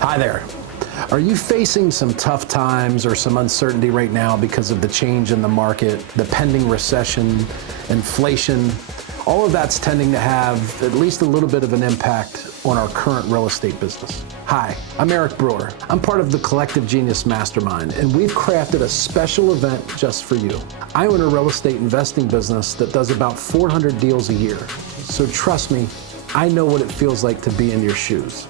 Hi there. Are you facing some tough times or some uncertainty right now because of the change in the market, the pending recession, inflation? All of that's tending to have at least a little bit of an impact on our current real estate business. Hi, I'm Eric Brewer. I'm part of the Collective Genius Mastermind, and we've crafted a special event just for you. I own a real estate investing business that does about 400 deals a year. So trust me, I know what it feels like to be in your shoes.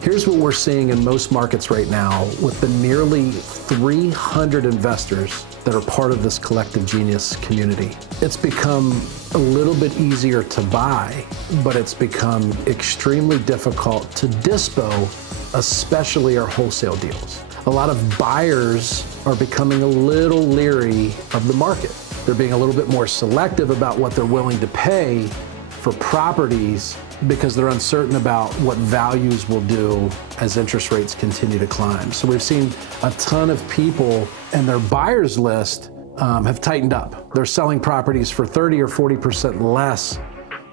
Here's what we're seeing in most markets right now with the nearly 300 investors that are part of this Collective Genius community. It's become a little bit easier to buy, but it's become extremely difficult to dispo, especially our wholesale deals. A lot of buyers are becoming a little leery of the market. They're being a little bit more selective about what they're willing to pay for properties because they're uncertain about what values will do as interest rates continue to climb. So we've seen a ton of people and their buyers list have tightened up. They're selling properties for 30 or 40% less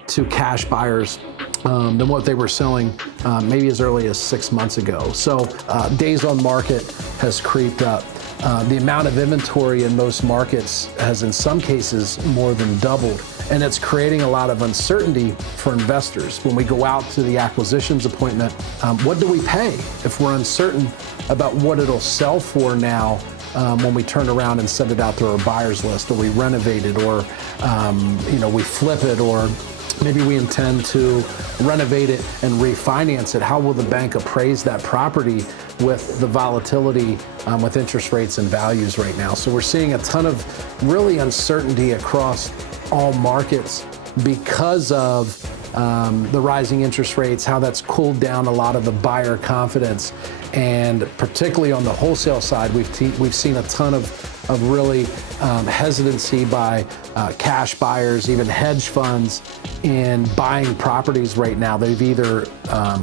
to cash buyers than what they were selling maybe as early as 6 months ago. So days on market has creeped up. The amount of inventory in most markets has in some cases more than doubled. And it's creating a lot of uncertainty for investors. When we go out to the acquisitions appointment, what do we pay if we're uncertain about what it'll sell for now when we turn around and send it out to our buyers list, or we renovate it, or we flip it, or maybe we intend to renovate it and refinance it? How will the bank appraise that property with the volatility with interest rates and values right now? So we're seeing a ton of really uncertainty across all markets because of the rising interest rates, how that's cooled down a lot of the buyer confidence. And particularly on the wholesale side, we've seen a ton of really hesitancy by cash buyers, even hedge funds, in buying properties right now. They've either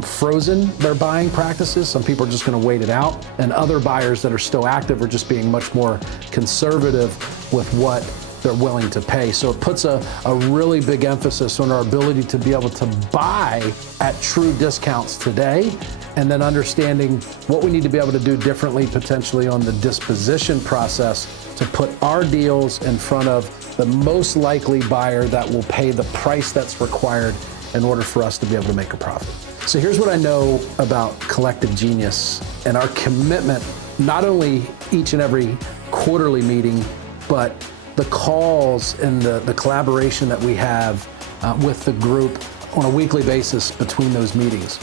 frozen their buying practices, some people are just going to wait it out, and other buyers that are still active are just being much more conservative with what they're willing to pay. So it puts a really big emphasis on our ability to be able to buy at true discounts today, and then understanding what we need to be able to do differently potentially on the disposition process to put our deals in front of the most likely buyer that will pay the price that's required in order for us to be able to make a profit. So here's what I know about Collective Genius and our commitment, not only each and every quarterly meeting, but the calls and the collaboration that we have with the group on a weekly basis between those meetings.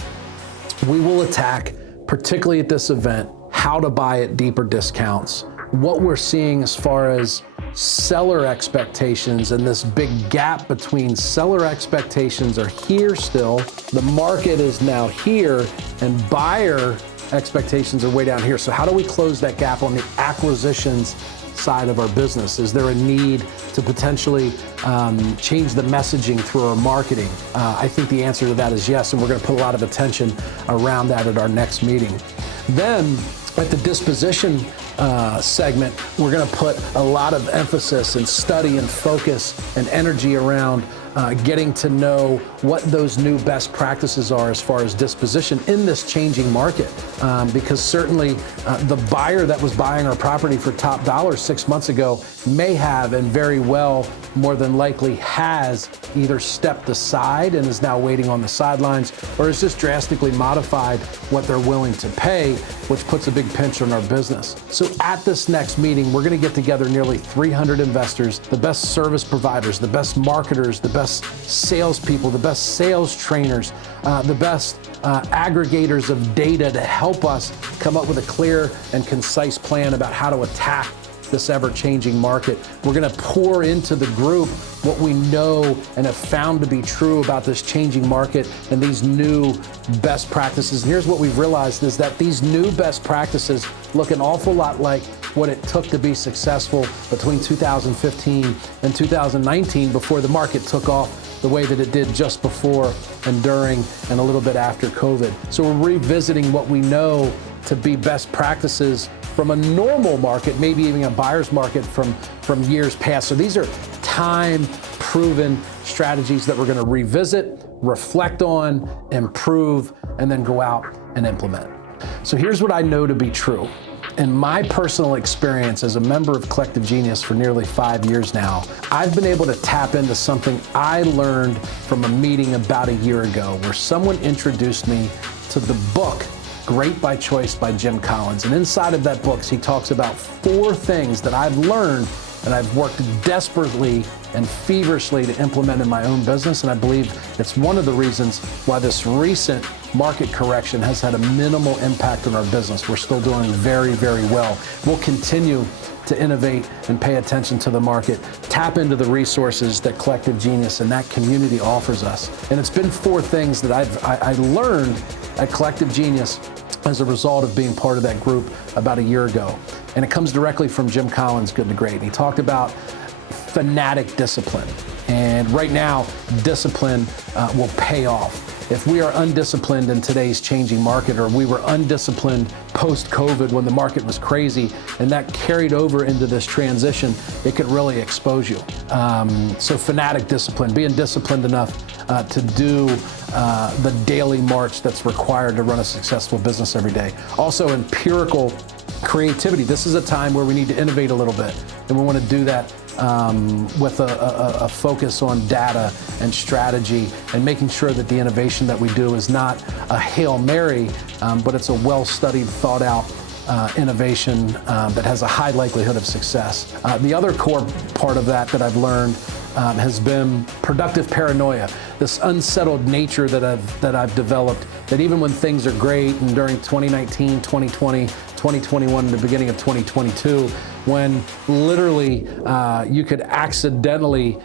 We will attack, particularly at this event, how to buy at deeper discounts, what we're seeing as far as seller expectations, and this big gap between seller expectations are here still, the market is now here, and buyer expectations are way down here. So how do we close that gap on the acquisitions side of our business? Is there a need to potentially change the messaging through our marketing? I think the answer to that is yes, and we're going to put a lot of attention around that at our next meeting. Then at the disposition segment, we're going to put a lot of emphasis and study and focus and energy around getting to know what those new best practices are as far as disposition in this changing market. Because certainly the buyer that was buying our property for top dollar 6 months ago may have, and very well more than likely has, either stepped aside and is now waiting on the sidelines, or has just drastically modified what they're willing to pay, which puts a big pinch on our business. So at this next meeting, we're going to get together nearly 300 investors, the best service providers, the best marketers, the best salespeople, the best sales trainers, the best aggregators of data to help us come up with a clear and concise plan about how to attack this ever-changing market. We're going to pour into the group what we know and have found to be true about this changing market and these new best practices. And here's what we've realized is that these new best practices look an awful lot like what it took to be successful between 2015 and 2019 before the market took off the way that it did just before and during and a little bit after COVID. So we're revisiting what we know to be best practices from a normal market, maybe even a buyer's market from years past. So these are time-proven strategies that we're going to revisit, reflect on, improve, and then go out and implement. So here's what I know to be true. In my personal experience as a member of Collective Genius for nearly 5 years now, I've been able to tap into something I learned from a meeting about a year ago where someone introduced me to the book, Great by Choice by Jim Collins. And inside of that book, he talks about 4 things that I've learned and I've worked desperately and feverishly to implement in my own business. And I believe it's one of the reasons why this recent market correction has had a minimal impact on our business. We're still doing very, very well. We'll continue to innovate and pay attention to the market, tap into the resources that Collective Genius and that community offers us. And it's been 4 things that I learned at Collective Genius as a result of being part of that group about a year ago. And it comes directly from Jim Collins, Good to Great. And he talked about fanatic discipline. And right now, discipline will pay off. If we are undisciplined in today's changing market, or we were undisciplined post-COVID when the market was crazy, and that carried over into this transition, it could really expose you. So fanatic discipline, being disciplined enough to do the daily march that's required to run a successful business every day. Also, empirical creativity. This is a time where we need to innovate a little bit, and we want to do that with a focus on data and strategy and making sure that the innovation that we do is not a Hail Mary, but it's a well-studied, thought-out innovation that has a high likelihood of success. The other core part of that I've learned has been productive paranoia, this unsettled nature that I've developed, that even when things are great, and during 2019, 2020, 2021, and the beginning of 2022, when literally you could accidentally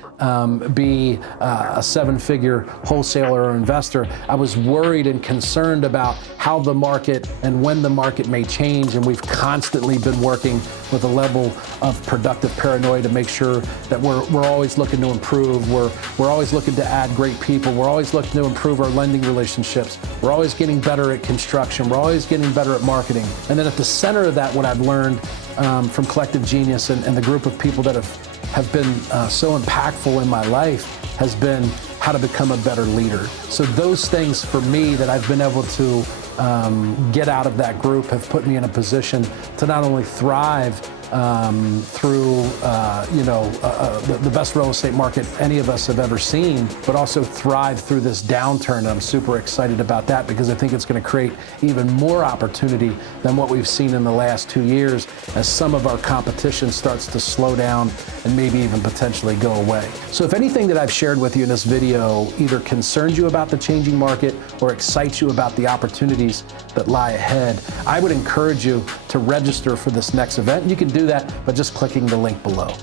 be a 7-figure wholesaler or investor, I was worried and concerned about how the market and when the market may change. And we've constantly been working with a level of productive paranoia to make sure that we're always looking to improve. We're always looking to add great people. We're always looking to improve our lending relationships. We're always getting better at construction. We're always getting better at marketing. And then at the center of that, what I've learned from Collective Genius and the group of people that have been so impactful in my life has been how to become a better leader. So those things for me that I've been able to get out of that group have put me in a position to not only thrive through the best real estate market any of us have ever seen, but also thrive through this downturn. And I'm super excited about that because I think it's going to create even more opportunity than what we've seen in the last 2 years as some of our competition starts to slow down and maybe even potentially go away. So if anything that I've shared with you in this video either concerns you about the changing market or excites you about the opportunities that lie ahead, I would encourage you to register for this next event. You can do that by just clicking the link below.